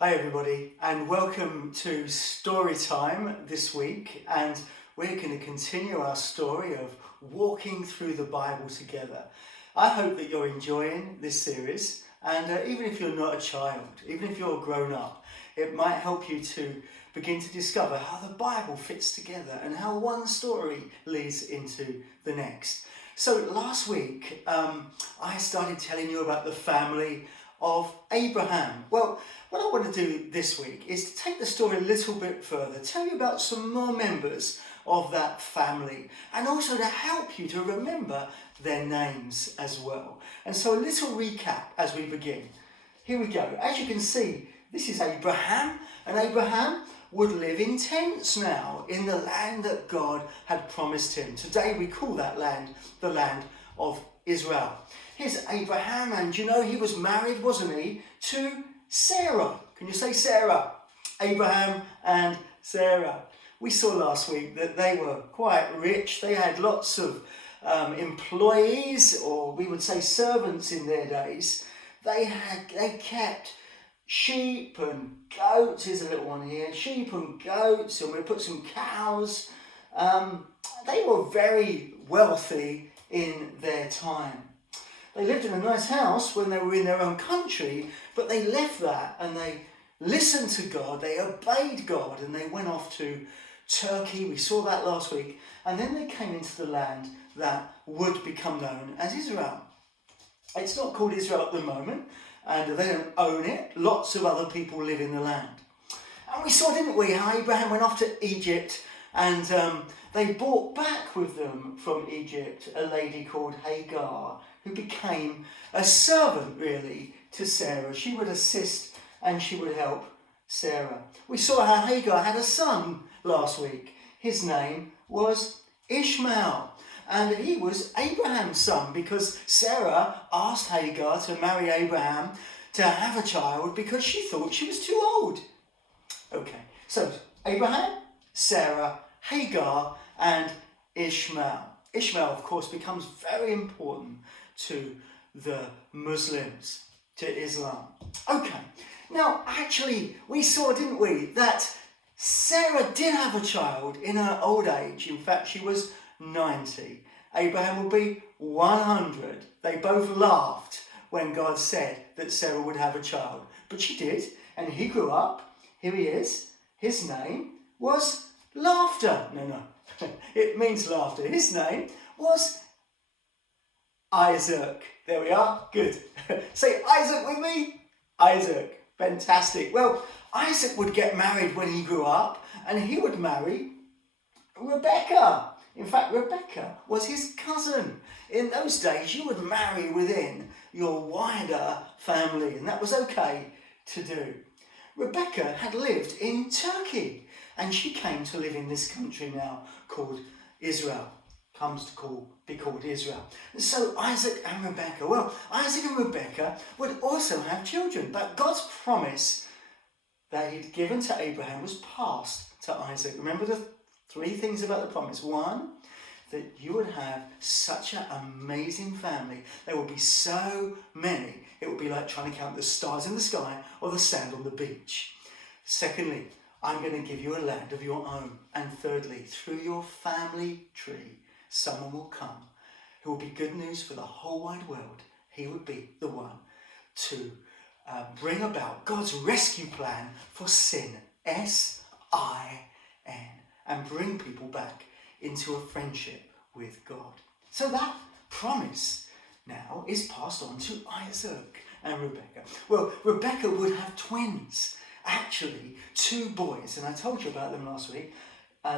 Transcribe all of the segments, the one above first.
Hi everybody, and welcome to Story Time this week, and we're going to continue our story of walking through the Bible together. I hope that you're enjoying this series, and even if you're not a child, even if you're grown up, it might help you to begin to discover how the Bible fits together and how one story leads into the next. So last week I started telling you about the family of Abraham. Well, what I want to do this week is to take the story a little bit further, tell you about some more members of that family, and also to help you to remember their names as well. And so a little recap as we begin. Here we go. As you can see, this is Abraham, and Abraham would live in tents now in the land that God had promised him. Today we call that land the land of Israel. Here's Abraham, and you know he was married, wasn't he, to Sarah. Can you say Sarah? Abraham and Sarah. We saw last week that they were quite rich. They had lots of employees, or we would say servants in their days. They kept sheep and goats. Here's a little one here. Sheep and goats, and we put some cows. They were very wealthy in their time. They lived in a nice house when they were in their own country, but they left that and they listened to God, they obeyed God, and they went off to Turkey. We saw that last week. And then they came into the land that would become known as Israel. It's not called Israel at the moment, and they don't own it. Lots of other people live in the land. And we saw, didn't we, how Abraham went off to Egypt, and they brought back with them from Egypt a lady called Hagar, who became a servant, really, to Sarah. She would assist and she would help Sarah. We saw how Hagar had a son last week. His name was Ishmael, and he was Abraham's son because Sarah asked Hagar to marry Abraham to have a child because she thought she was too old. Okay, so Abraham, Sarah, Hagar, and Ishmael. Ishmael, of course, becomes very important to the Muslims, to Islam. Okay, now actually we saw, didn't we, that Sarah did have a child in her old age. In fact, she was 90. Abraham will be 100. They both laughed when God said that Sarah would have a child. But she did, and he grew up. Here he is. His name was Laughter. No, it means laughter. His name was Isaac. There we are. Good. Say Isaac with me. Isaac. Fantastic. Well, Isaac would get married when he grew up, and he would marry Rebecca. In fact, Rebecca was his cousin. In those days, you would marry within your wider family, and that was okay to do. Rebecca had lived in Turkey, and she came to live in this country now called Israel. Comes to be called Israel. And so Isaac and Rebecca, well, Isaac and Rebecca would also have children, but God's promise that he'd given to Abraham was passed to Isaac. Remember the three things about the promise. One, that you would have such an amazing family. There would be so many. It would be like trying to count the stars in the sky or the sand on the beach. Secondly, I'm going to give you a land of your own. And thirdly, through your family tree, someone will come who will be good news for the whole wide world. He would be the one to bring about God's rescue plan for sin, S-I-N, and bring people back into a friendship with God. So that promise now is passed on to Isaac and Rebecca. Well, Rebecca would have twins, actually 2 boys, and I told you about them last week.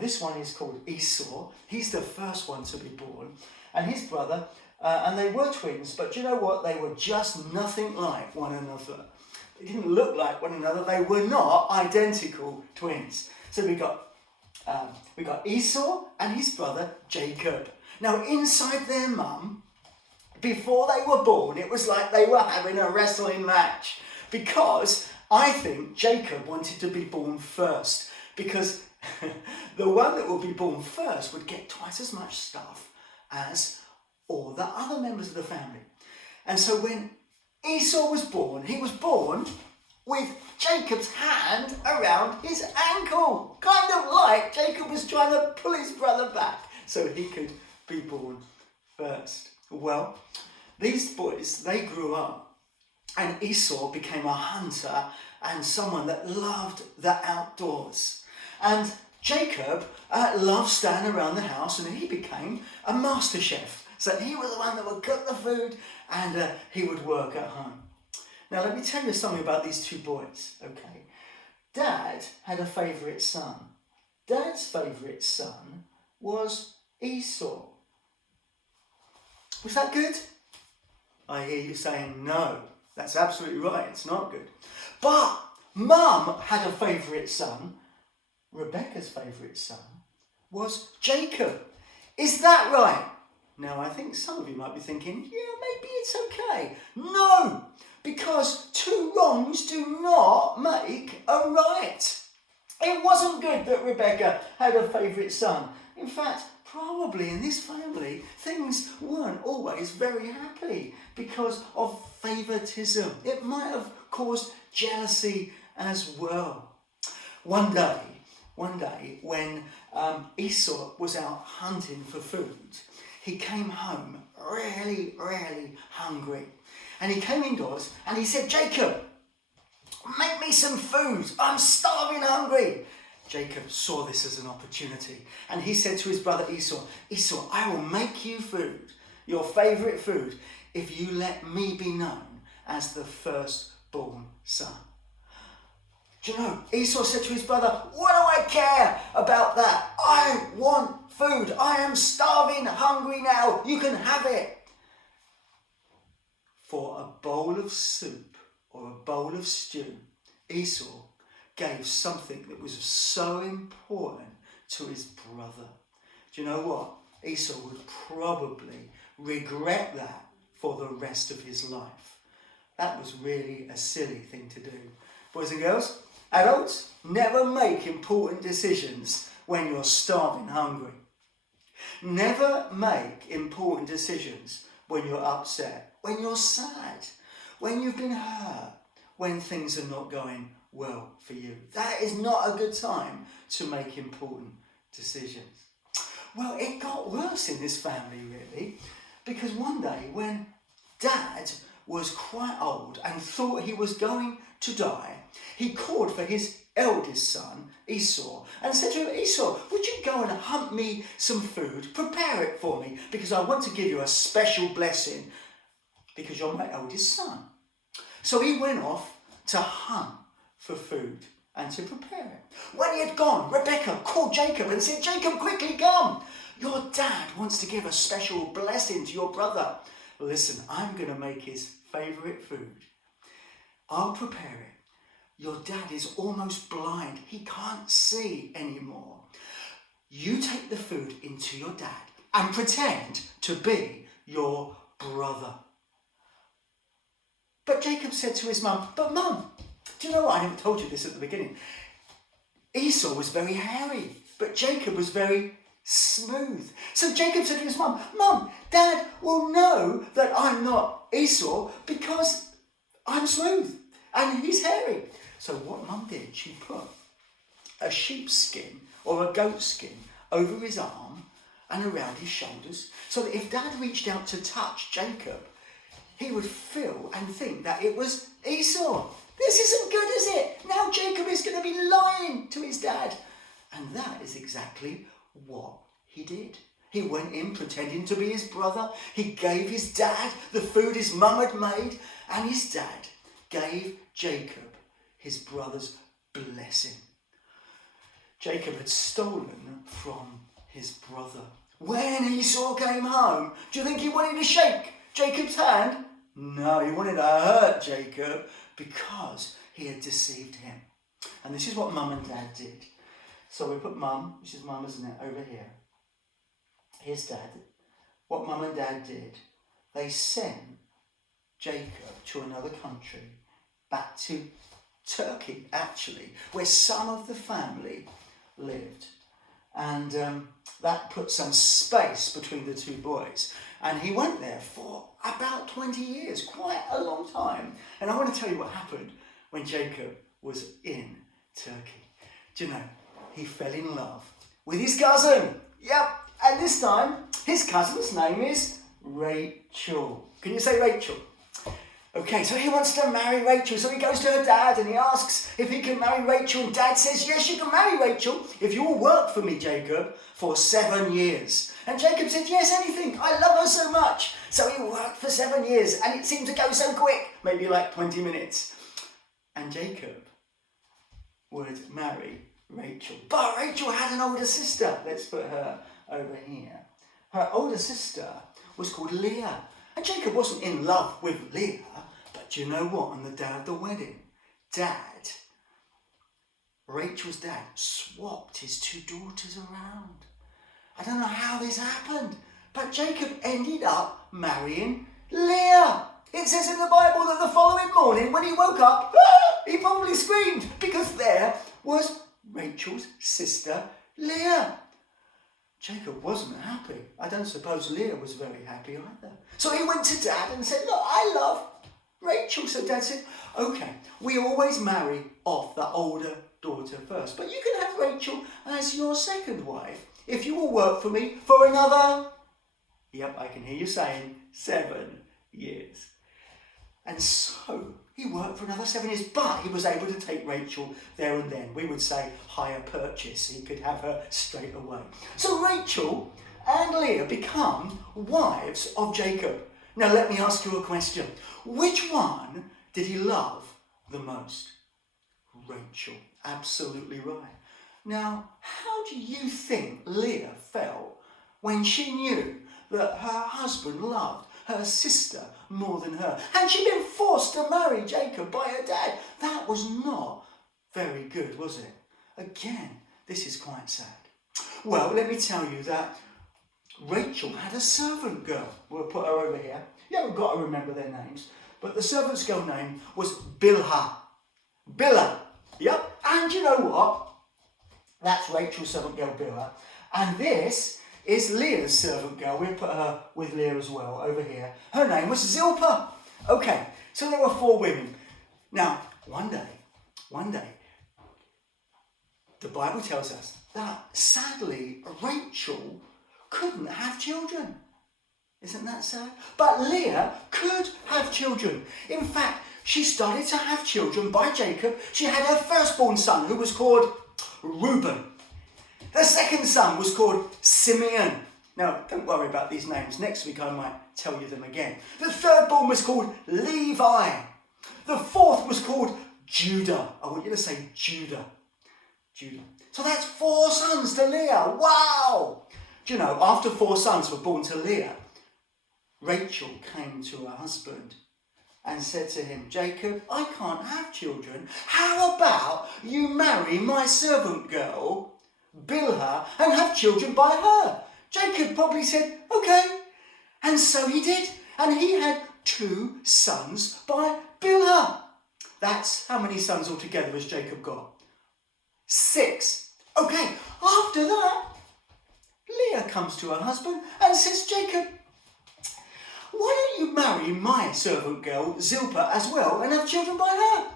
This one is called Esau. He's the first one to be born, and his brother, and they were twins, but you know what? They were just nothing like one another. They didn't look like one another. They were not identical twins. So we got Esau and his brother Jacob. Now inside their mum, before they were born, it was like they were having a wrestling match, because I think Jacob wanted to be born first, because the one that would be born first would get twice as much stuff as all the other members of the family. And so when Esau was born, he was born with Jacob's hand around his ankle, kind of like Jacob was trying to pull his brother back so he could be born first. Well, these boys, they grew up, and Esau became a hunter and someone that loved the outdoors. And Jacob loved standing around the house, and he became a master chef. So he was the one that would cook the food, and he would work at home. Now let me tell you something about these two boys, okay? Dad had a favourite son. Dad's favourite son was Esau. Was that good? I hear you saying no. That's absolutely right, it's not good. But Mum had a favourite son. Rebecca's favourite son was Jacob. Is that right? Now I think some of you might be thinking, yeah, maybe it's okay. No, because two wrongs do not make a right. It wasn't good that Rebecca had a favourite son. In fact, probably in this family, things weren't always very happy because of favouritism. It might have caused jealousy as well. One day when Esau was out hunting for food, he came home really, really hungry. And he came indoors and he said, Jacob, make me some food. I'm starving hungry. Jacob saw this as an opportunity, and he said to his brother Esau, Esau, I will make you food, your favourite food, if you let me be known as the firstborn son. Do you know, Esau said to his brother, what do I care about that? I want food. I am starving, hungry now. You can have it. For a bowl of soup or a bowl of stew, Esau gave something that was so important to his brother. Do you know what? Esau would probably regret that for the rest of his life. That was really a silly thing to do. Boys and girls, adults, never make important decisions when you're starving hungry. Never make important decisions when you're upset, when you're sad, when you've been hurt, when things are not going well for you. That is not a good time to make important decisions. Well, it got worse in this family, really, because one day when Dad was quite old and thought he was going to die, he called for his eldest son, Esau, and said to him, Esau, would you go and hunt me some food? Prepare it for me, because I want to give you a special blessing, because you're my eldest son. So he went off to hunt for food and to prepare it. When he had gone, Rebecca called Jacob and said, Jacob, quickly come. Your dad wants to give a special blessing to your brother. Listen, I'm going to make his favourite food. I'll prepare it. Your dad is almost blind. He can't see anymore. You take the food into your dad and pretend to be your brother. But Jacob said to his mum, but Mum, do you know what? I haven't told you this at the beginning. Esau was very hairy, but Jacob was very smooth. So Jacob said to his mum, Mum, Dad will know that I'm not Esau because I'm smooth and he's hairy. So what Mum did, she put a sheep's skin or a goat skin over his arm and around his shoulders, so that if Dad reached out to touch Jacob, he would feel and think that it was Esau. This isn't good, is it? Now Jacob is going to be lying to his dad. And that is exactly what he did. He went in pretending to be his brother. He gave his dad the food his mum had made, and his dad gave Jacob his brother's blessing. Jacob had stolen from his brother. When Esau came home, do you think he wanted to shake Jacob's hand? No, he wanted to hurt Jacob because he had deceived him. And this is what Mum and Dad did. So we put Mum, which is Mum, isn't it, over here. Here's Dad. What Mum and Dad did, they sent Jacob to another country, back to Turkey, actually, where some of the family lived. And that put some space between the two boys. And he went there for about 20 years, quite a long time. And I want to tell you what happened when Jacob was in Turkey. Do you know, he fell in love with his cousin. Yep, and this time his cousin's name is Rachel. Can you say Rachel? Okay, so he wants to marry Rachel. So he goes to her dad and he asks if he can marry Rachel. And Dad says, yes, you can marry Rachel if you will work for me, Jacob, for 7 years. And Jacob said, yes, anything. I love her so much. So he worked for 7 years and it seemed to go so quick, maybe like 20 minutes. And Jacob would marry Rachel. But Rachel had an older sister. Let's put her over here. Her older sister was called Leah. And Jacob wasn't in love with Leah, but you know what? On the day of the wedding, Rachel's dad, swapped his 2 daughters around. I don't know how this happened, but Jacob ended up marrying Leah. It says in the Bible that the following morning when he woke up, he probably screamed because there was Rachel's sister Leah. Jacob wasn't happy. I don't suppose Leah was very happy either. So he went to Dad and said, look, I love Rachel. So Dad said, okay, we always marry off the older daughter first, but you can have Rachel as your second wife if you will work for me for another, yep, I can hear you saying, 7 years. And so he worked for another 7 years, but he was able to take Rachel there and then. We would say hire purchase. He could have her straight away. So Rachel and Leah become wives of Jacob. Now let me ask you a question. Which one did he love the most? Rachel. Absolutely right. Now, how do you think Leah felt when she knew that her husband loved her sister more than her, and she'd been forced to marry Jacob by her dad? That was not very good, was it? Again, this is quite sad. Well, let me tell you that Rachel had a servant girl. We'll put her over here. You haven't got to remember their names, but the servant's girl name was Bilhah. Bilhah, yep. And you know what? That's Rachel's servant girl, Bilhah. And this is Leah's servant girl. We'll put her with Leah as well over here. Her name was Zilpah. Okay, so there were 4 women. Now, one day, the Bible tells us that sadly Rachel couldn't have children. Isn't that sad? But Leah could have children. In fact, she started to have children by Jacob. She had her firstborn son, who was called Reuben. The second son was called Simeon. Now, don't worry about these names. Next week I might tell you them again. The third born was called Levi. The fourth was called Judah. I want you to say Judah. Judah. So that's 4 sons to Leah. Wow! Do you know, after 4 sons were born to Leah, Rachel came to her husband and said to him, Jacob, I can't have children. How about you marry my servant girl, Bilhah, and have children by her? Jacob probably said, okay. And so he did. And he had 2 sons by Bilhah. That's how many sons altogether has Jacob got? 6. Okay, after that, Leah comes to her husband and says, Jacob, why don't you marry my servant girl, Zilpah, as well and have children by her?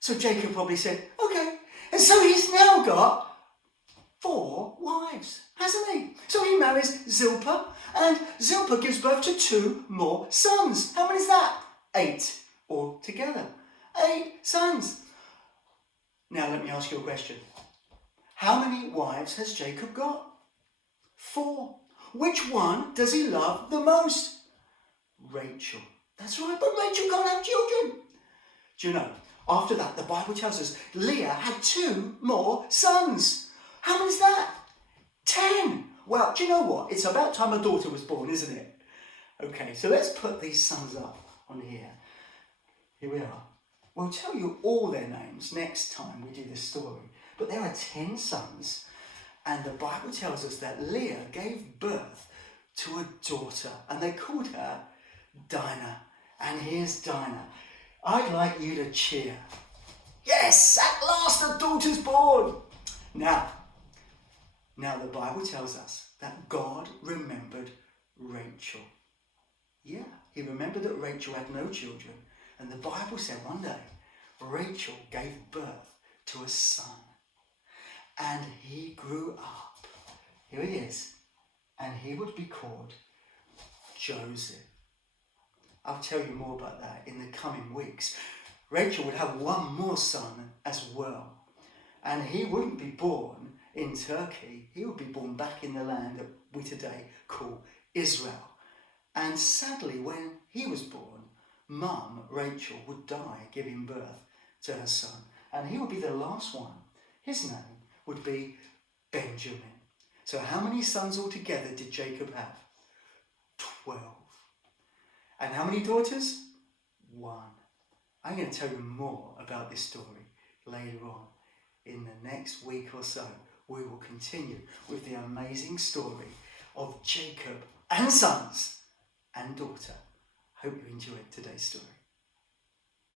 So Jacob probably said, okay. And so he's now got 4 wives, hasn't he? So he marries Zilpah, and Zilpah gives birth to 2 more sons. How many is that? 8 altogether. 8 sons. Now let me ask you a question. How many wives has Jacob got? 4. Which one does he love the most? Rachel. That's right, but Rachel can't have children. Do you know, after that, the Bible tells us Leah had 2 more sons. How many is that? 10. Well, do you know what? It's about time a daughter was born, isn't it? Okay, so let's put these sons up on here. Here we are. We'll tell you all their names next time we do this story. But there are 10 sons, and the Bible tells us that Leah gave birth to a daughter, and they called her Dinah. And here's Dinah. I'd like you to cheer. Yes, at last a daughter's born. Now the Bible tells us that God remembered Rachel. Yeah, he remembered that Rachel had no children. And the Bible said one day, Rachel gave birth to a son, and he grew up. Here he is, and he would be called Joseph. I'll tell you more about that in the coming weeks. Rachel would have one more son as well, and he wouldn't be born in Turkey. He would be born back in the land that we today call Israel. And sadly, when he was born, Mum, Rachel, would die giving birth to her son, and he would be the last one. His name would be Benjamin. So how many sons altogether did Jacob have? 12. And how many daughters? 1. I'm going to tell you more about this story later on. In the next week or so, we will continue with the amazing story of Jacob and sons and daughter. Hope you enjoyed today's story.